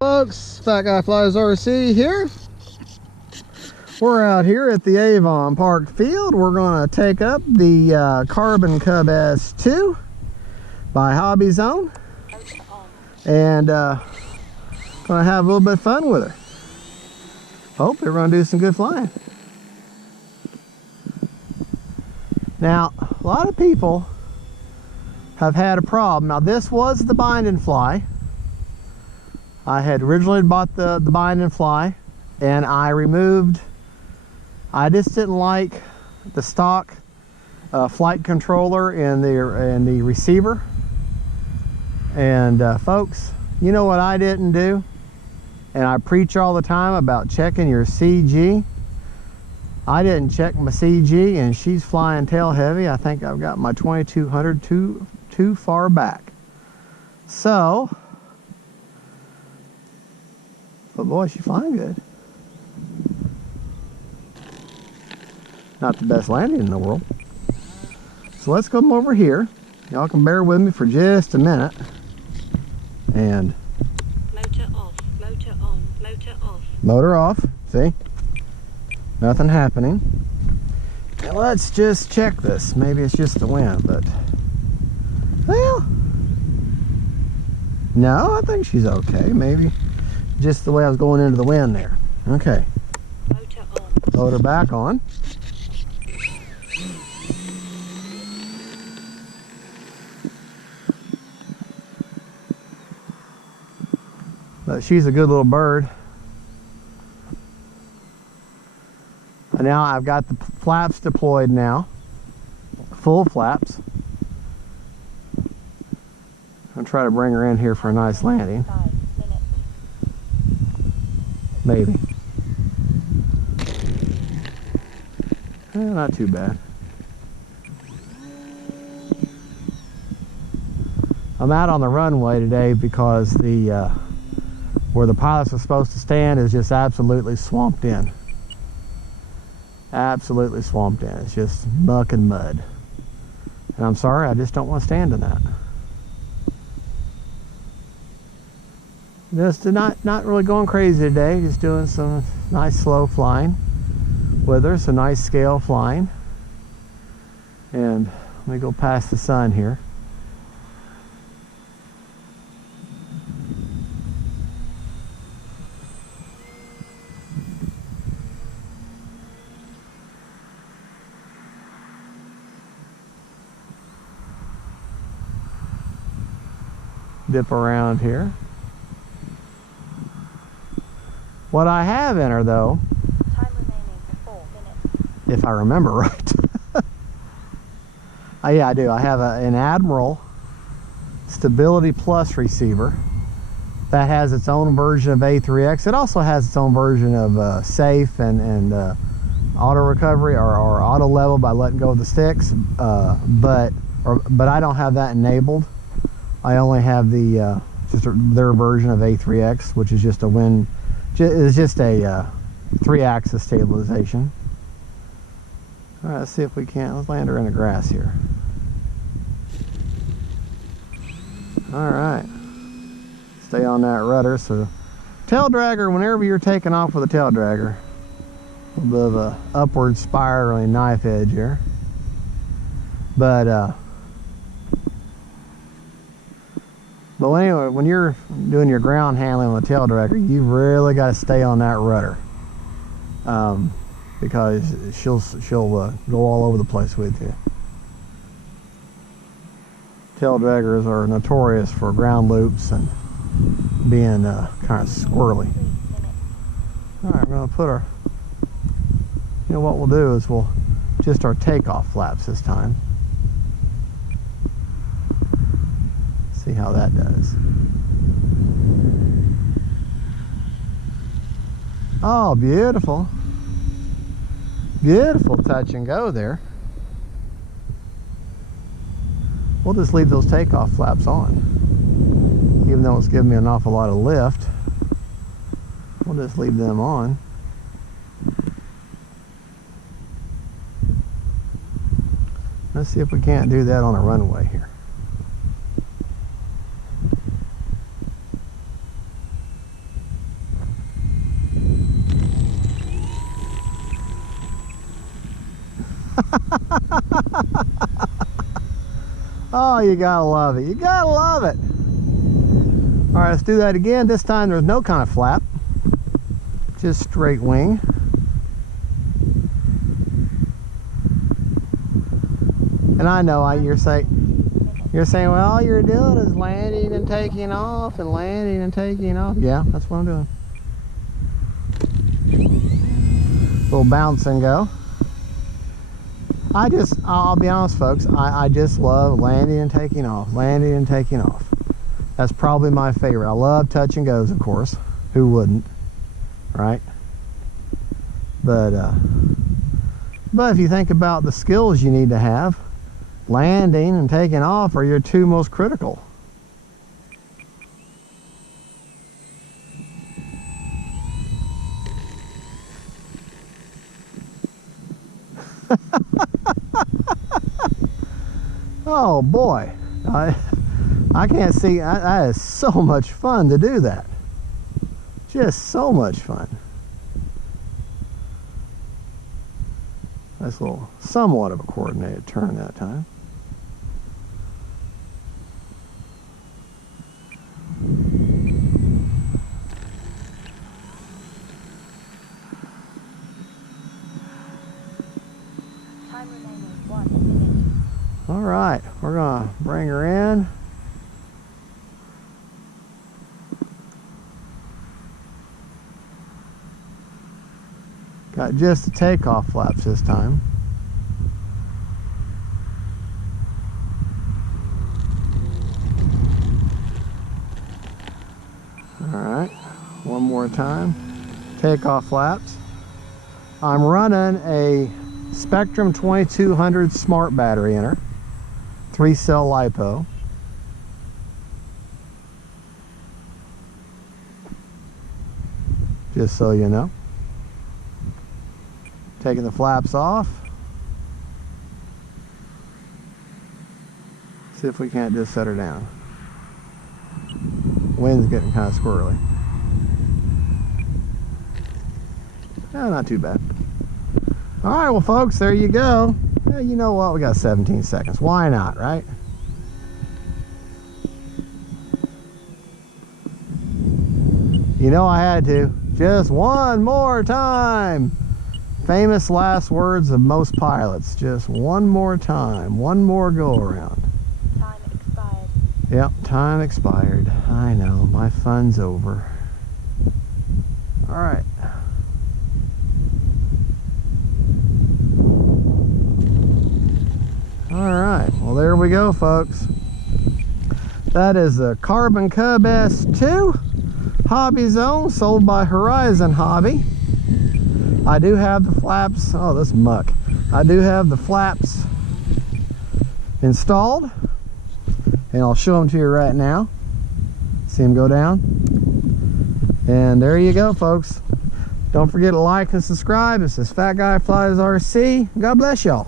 Folks, Fat Guy Flies RC here. We're out here at the Avon Park field. We're going to take up the Carbon Cub S2 by HobbyZone and going to have a little bit of fun with her. Hope we're going to do some good flying. Now, a lot of people have had a problem. Now, this was the bind and fly. I had originally bought the bind and fly, and I just didn't like the stock flight controller and the receiver. And folks, you know what I didn't do? And I preach all the time about checking your CG. I didn't check my CG, and she's flying tail heavy. I think I've got my 2200 too far back. So, but boy, she's flying good. Not the best landing in the world. So let's come over here. Y'all can bear with me for just a minute. And motor off, motor on, motor off. Motor off, see? Nothing happening. And let's just check this. Maybe it's just the wind, but well, no, I think she's okay. Maybe just the way I was going into the wind there. Okay. Motor on. Motor back on. But she's a good little bird. And now I've got the flaps deployed now. Full flaps. I'll try to bring her in here for a nice landing. 5 minutes. Maybe. Not too bad. I'm out on the runway today because the where the pilots are supposed to stand is just absolutely swamped in. Absolutely swamped in. It's just muck and mud. And I'm sorry, I just don't want to stand in that. Just not really going crazy today, just doing some nice slow flying with her, some nice scale flying. And let me go past the sun here. Dip around here. What I have in her, though, Time remaining for 4 minutes. if I remember right. Oh, yeah, I do. I have an Admiral Stability Plus receiver that has its own version of A3X. It also has its own version of safe and auto recovery or auto level by letting go of the sticks. But I don't have that enabled. I only have the their version of A3X, which is just a it's just a 3-axis stabilization. All right, let's see if we can. Let's land her in the grass here. All right, stay on that rudder. So, tail dragger. Whenever you're taking off with a tail dragger, a little bit of a upward spiraling knife edge here, but anyway, when you're doing your ground handling with a tail dragger, you've really got to stay on that rudder because she'll go all over the place with you. Tail draggers are notorious for ground loops and being kind of squirrely. All right, we're going to put our, you know what we'll do is we'll just our takeoff flaps this time. See how that does. Oh, beautiful. Beautiful touch and go there. We'll just leave those takeoff flaps on. Even though it's giving me an awful lot of lift, we'll just leave them on. Let's see if we can't do that on a runway here. Oh, you gotta love it. You gotta love it. All right, let's do that again. This time there's no kind of flap, just straight wing. And I know you're saying, well, all you're doing is landing and taking off and landing and taking off. Yeah, that's what I'm doing. Little bounce and go. I'll be honest, folks, I just love landing and taking off, landing and taking off. That's probably my favorite. I love touch and goes, of course. Who wouldn't, right? But if you think about the skills you need to have, landing and taking off are your two most critical. Oh boy, I can't see. That is so much fun to do that. Just so much fun. Nice little, somewhat of a coordinated turn that time. Time remaining 1 minute. All right, we're gonna bring her in. Got just the takeoff flaps this time. All right, one more time. Takeoff flaps. I'm running a Spectrum 2200 smart battery in her. 3-cell lipo. Just so you know. Taking the flaps off. See if we can't just set her down. Wind's getting kind of squirrely. Oh, not too bad. All right, well, folks, there you go. Yeah, you know what? We got 17 seconds. Why not, right? You know I had to. Just one more time. Famous last words of most pilots. Just one more time. One more go around. Time expired. Yep, time expired. I know, my fun's over. All right. All right, well, there we go, folks. That is the Carbon Cub S2 HobbyZone, sold by Horizon Hobby. I do have the flaps. Oh, this muck. I do have the flaps installed, and I'll show them to you right now. See them go down. And there you go, folks. Don't forget to like and subscribe. This is Fat Guy Flies RC. God bless y'all.